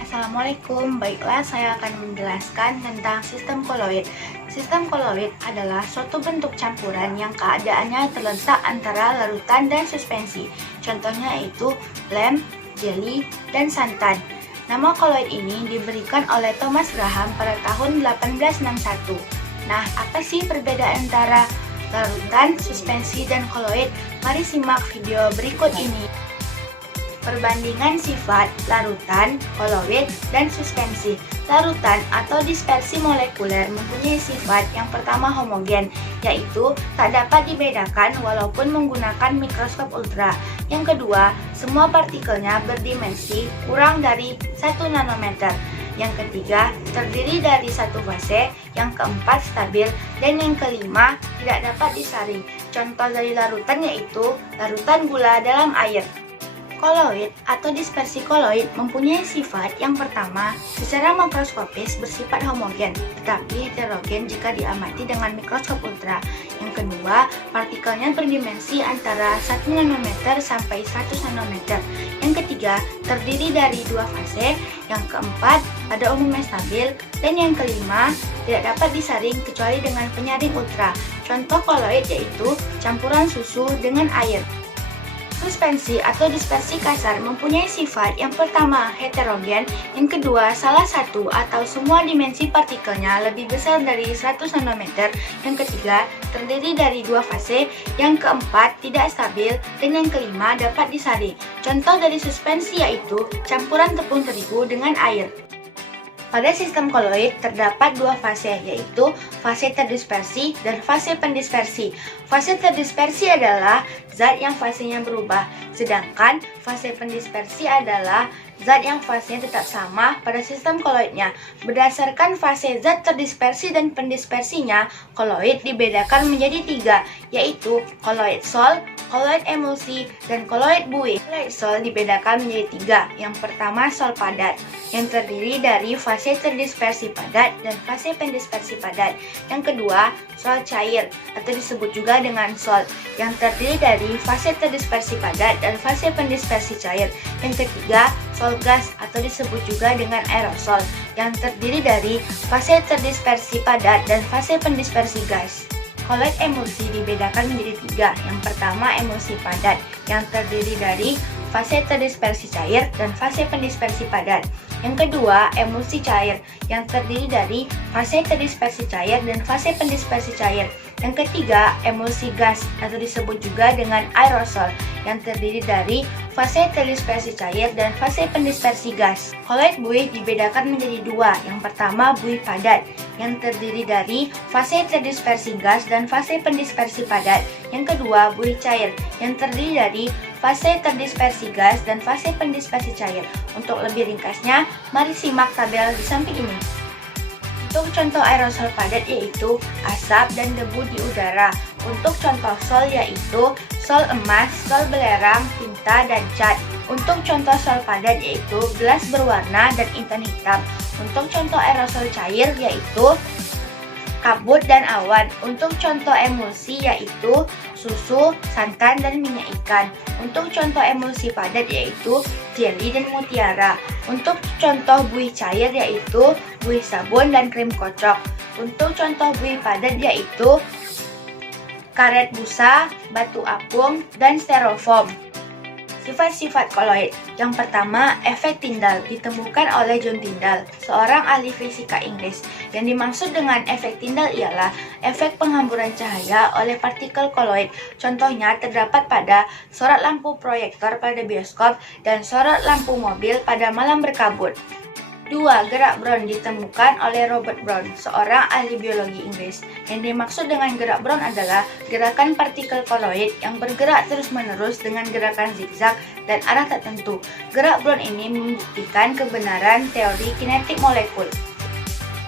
Assalamualaikum, baiklah saya akan menjelaskan tentang sistem koloid. Sistem koloid adalah suatu bentuk campuran yang keadaannya terletak antara larutan dan suspensi. Contohnya yaitu lem, jelly, dan santan. Nama koloid ini diberikan oleh Thomas Graham pada tahun 1861. Nah, apa sih perbedaan antara larutan, suspensi, dan koloid? Mari simak video berikut ini. Perbandingan sifat larutan, koloid, dan suspensi. Larutan atau dispersi molekuler mempunyai sifat yang pertama homogen, yaitu tak dapat dibedakan walaupun menggunakan mikroskop ultra. Yang kedua, semua partikelnya berdimensi kurang dari 1 nanometer. Yang ketiga, terdiri dari satu fase. Yang keempat, stabil. Dan yang kelima, tidak dapat disaring. Contoh dari larutan yaitu larutan gula dalam air. Koloid atau dispersi koloid mempunyai sifat yang pertama, secara makroskopis bersifat homogen, tetapi heterogen jika diamati dengan mikroskop ultra. Yang kedua, partikelnya berdimensi antara 1 nanometer sampai 100 nanometer. Yang ketiga, terdiri dari dua fase. Yang keempat, pada umumnya stabil. Dan yang kelima, tidak dapat disaring kecuali dengan penyaring ultra. Contoh koloid yaitu campuran susu dengan air. Suspensi atau dispersi kasar mempunyai sifat yang pertama heterogen, yang kedua salah satu atau semua dimensi partikelnya lebih besar dari 100 nanometer, yang ketiga terdiri dari dua fase, yang keempat tidak stabil, dan yang kelima dapat disaring. Contoh dari suspensi yaitu campuran tepung terigu dengan air. Pada sistem koloid terdapat dua fase, yaitu fase terdispersi dan fase pendispersi. Fase terdispersi adalah zat yang fasenya berubah, sedangkan fase pendispersi adalah zat yang fasenya tetap sama pada sistem koloidnya. Berdasarkan fase zat terdispersi dan pendispersinya, koloid dibedakan menjadi tiga, yaitu koloid sol, koloid emulsi, dan koloid buih. Koloid sol dibedakan menjadi tiga. Yang pertama sol padat, yang terdiri dari fase terdispersi padat dan fase pendispersi padat. Yang kedua sol cair, atau disebut juga dengan sol, yang terdiri dari fase terdispersi padat dan fase pendispersi cair. Yang ketiga sol gas, atau disebut juga dengan aerosol, yang terdiri dari fase terdispersi padat dan fase pendispersi gas. Koloid emulsi dibedakan menjadi tiga. Yang pertama emulsi padat, yang terdiri dari fase terdispersi cair dan fase pendispersi padat. Yang kedua emulsi cair, yang terdiri dari fase terdispersi cair dan fase pendispersi cair. Yang ketiga emulsi gas, atau disebut juga dengan aerosol, yang terdiri dari fase terdispersi cair dan fase pendispersi gas. Koloid buih dibedakan menjadi dua. Yang pertama buih padat, yang terdiri dari fase terdispersi gas dan fase pendispersi padat. Yang kedua buih cair, yang terdiri dari fase terdispersi gas dan fase pendispersi cair. Untuk lebih ringkasnya, mari simak tabel di samping ini. Untuk contoh aerosol padat yaitu asap dan debu di udara. Untuk contoh sol yaitu sol emas, sol belerang, tinta, dan cat. Untuk contoh sol padat yaitu gelas berwarna dan intan hitam. Untuk contoh aerosol cair yaitu kabut dan awan. Untuk contoh emulsi yaitu susu, santan, dan minyak ikan. Untuk contoh emulsi padat yaitu jelly dan mutiara. Untuk contoh buih cair yaitu buih sabun dan krim kocok. Untuk contoh buih padat yaitu karet busa, batu apung, dan styrofoam. Sifat-sifat koloid. Yang pertama, efek Tyndall ditemukan oleh John Tyndall, seorang ahli fisika Inggris. Yang dimaksud dengan efek Tyndall ialah efek penghamburan cahaya oleh partikel koloid. Contohnya terdapat pada sorot lampu proyektor pada bioskop dan sorot lampu mobil pada malam berkabut. 2. Gerak Brown ditemukan oleh Robert Brown, seorang ahli biologi Inggris. Yang dimaksud dengan gerak Brown adalah gerakan partikel koloid yang bergerak terus-menerus dengan gerakan zigzag dan arah tertentu. Gerak Brown ini membuktikan kebenaran teori kinetik molekul.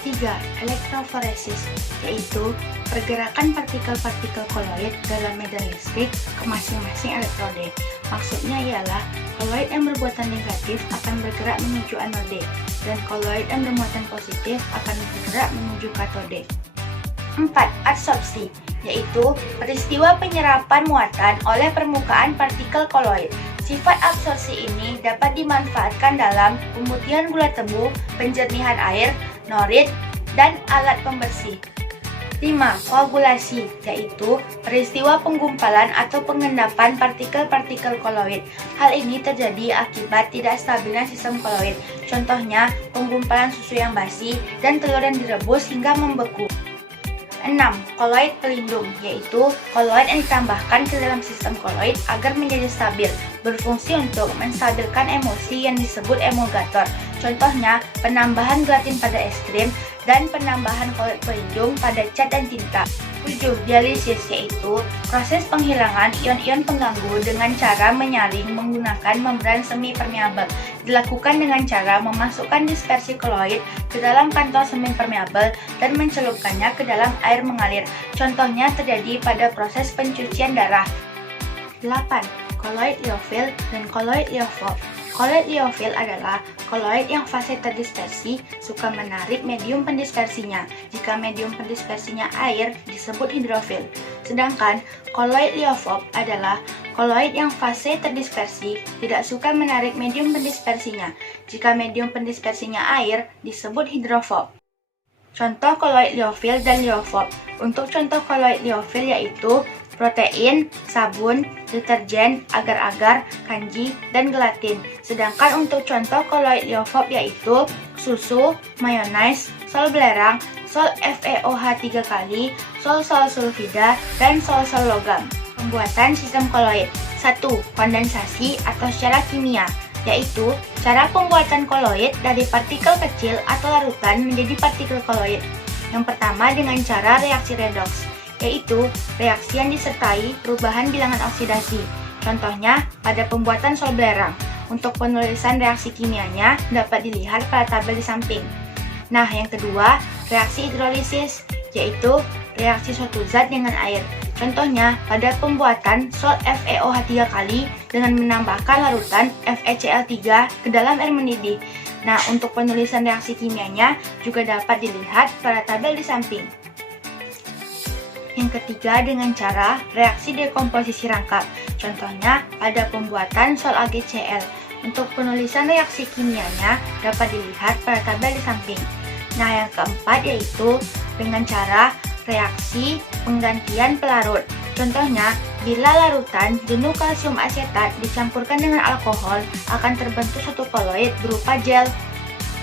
3. Elektroforesis, yaitu pergerakan partikel-partikel koloid dalam medan listrik ke masing-masing elektrode. Maksudnya ialah koloid yang bermuatan negatif akan bergerak menuju anode, dan koloid yang bermuatan positif akan bergerak menuju katode. 4. Adsorpsi, yaitu peristiwa penyerapan muatan oleh permukaan partikel koloid. Sifat absorpsi ini dapat dimanfaatkan dalam pemutihan gula tebu, penjernihan air, norit, dan alat pembersih. 5. Koagulasi, yaitu peristiwa penggumpalan atau pengendapan partikel-partikel koloid. Hal ini terjadi akibat tidak stabilnya sistem koloid. Contohnya, penggumpalan susu yang basi dan telur yang direbus hingga membeku. 6. Koloid pelindung, yaitu koloid yang ditambahkan ke dalam sistem koloid agar menjadi stabil, berfungsi untuk menstabilkan emulsi yang disebut emulgator. Contohnya, penambahan gelatin pada es krim dan penambahan koloid pelindung pada cat dan tinta. 7. Dialisis, yaitu proses penghilangan ion-ion pengganggu dengan cara menyaring menggunakan membran semi permeabel. Dilakukan dengan cara memasukkan dispersi koloid ke dalam kantong semi permeabel dan mencelupkannya ke dalam air mengalir. Contohnya terjadi pada proses pencucian darah. 8. Koloid liofil dan koloid liofob. Koloid liofil adalah koloid yang fase terdispersi suka menarik medium pendispersinya. Jika medium pendispersinya air, disebut hidrofil. Sedangkan koloid liofob adalah koloid yang fase terdispersi tidak suka menarik medium pendispersinya. Jika medium pendispersinya air, disebut hidrofob. Contoh koloid liofil dan liofob. Untuk contoh koloid liofil yaitu protein, sabun, deterjen, agar-agar, kanji, dan gelatin. Sedangkan untuk contoh koloid liofob yaitu susu, mayones, sol belerang, sol FeOH 3 kali, sol sulfida, dan sol logam. Pembuatan sistem koloid. 1. Kondensasi atau secara kimia, yaitu cara pembuatan koloid dari partikel kecil atau larutan menjadi partikel koloid. Yang pertama dengan cara reaksi redoks, yaitu reaksi yang disertai perubahan bilangan oksidasi. Contohnya pada pembuatan sol belerang. Untuk penulisan reaksi kimianya dapat dilihat pada tabel di samping. Nah, yang kedua, reaksi hidrolisis, yaitu reaksi suatu zat dengan air. Contohnya pada pembuatan sol FeOH 3 kali dengan menambahkan larutan FeCl3 ke dalam air mendidih. Nah, untuk penulisan reaksi kimianya juga dapat dilihat pada tabel di samping. Yang ketiga dengan cara reaksi dekomposisi rangkap. Contohnya pada pembuatan sol AgCl. Untuk penulisan reaksi kimianya dapat dilihat pada tabel di samping. Nah, yang keempat yaitu dengan cara reaksi penggantian pelarut. Contohnya, bila larutan jenuh kalsium asetat dicampurkan dengan alkohol akan terbentuk suatu koloid berupa gel.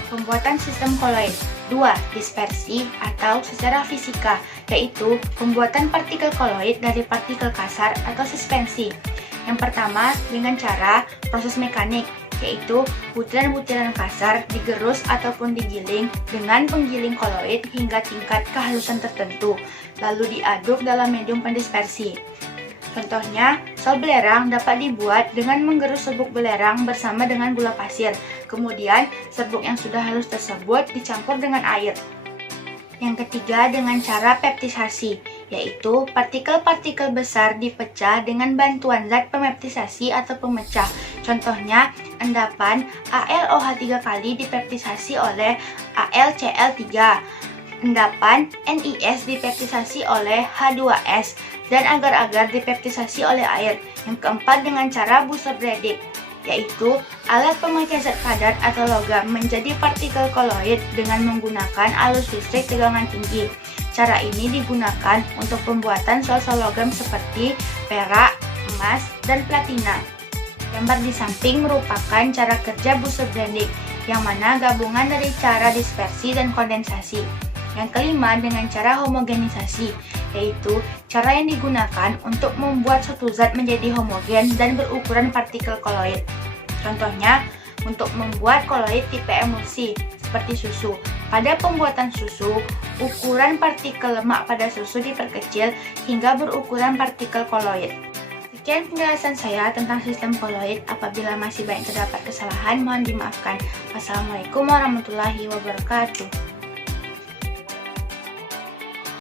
Pembuatan sistem koloid. 2. Dispersi atau secara fisika, yaitu pembuatan partikel koloid dari partikel kasar atau suspensi. Yang pertama dengan cara proses mekanik, yaitu butiran-butiran kasar digerus ataupun digiling dengan penggiling koloid hingga tingkat kehalusan tertentu, lalu diaduk dalam medium pendispersi. Contohnya, sol belerang dapat dibuat dengan menggerus serbuk belerang bersama dengan gula pasir. Kemudian, serbuk yang sudah halus tersebut dicampur dengan air. Yang ketiga dengan cara peptisasi, yaitu partikel-partikel besar dipecah dengan bantuan zat pemeptisasi atau pemecah. Contohnya, endapan AlOH 3 kali dipeptisasi oleh AlCl3. Endapan NiS dipeptisasi oleh H2S, dan agar-agar dipeptisasi oleh air. Yang keempat dengan cara Bussard-Bredig, yaitu alat pemecah zat padat atau logam menjadi partikel koloid dengan menggunakan arus listrik tegangan tinggi. Cara ini digunakan untuk pembuatan sol logam seperti perak, emas, dan platina. Gambar di samping merupakan cara kerja Bussard-Bredig, yang mana gabungan dari cara dispersi dan kondensasi. Yang kelima dengan cara homogenisasi, yaitu cara yang digunakan untuk membuat suatu zat menjadi homogen dan berukuran partikel koloid. Contohnya, untuk membuat koloid tipe emulsi, seperti susu. Pada pembuatan susu, ukuran partikel lemak pada susu diperkecil hingga berukuran partikel koloid. Sekian penjelasan saya tentang sistem koloid. Apabila masih banyak terdapat kesalahan, mohon dimaafkan. Wassalamualaikum warahmatullahi wabarakatuh.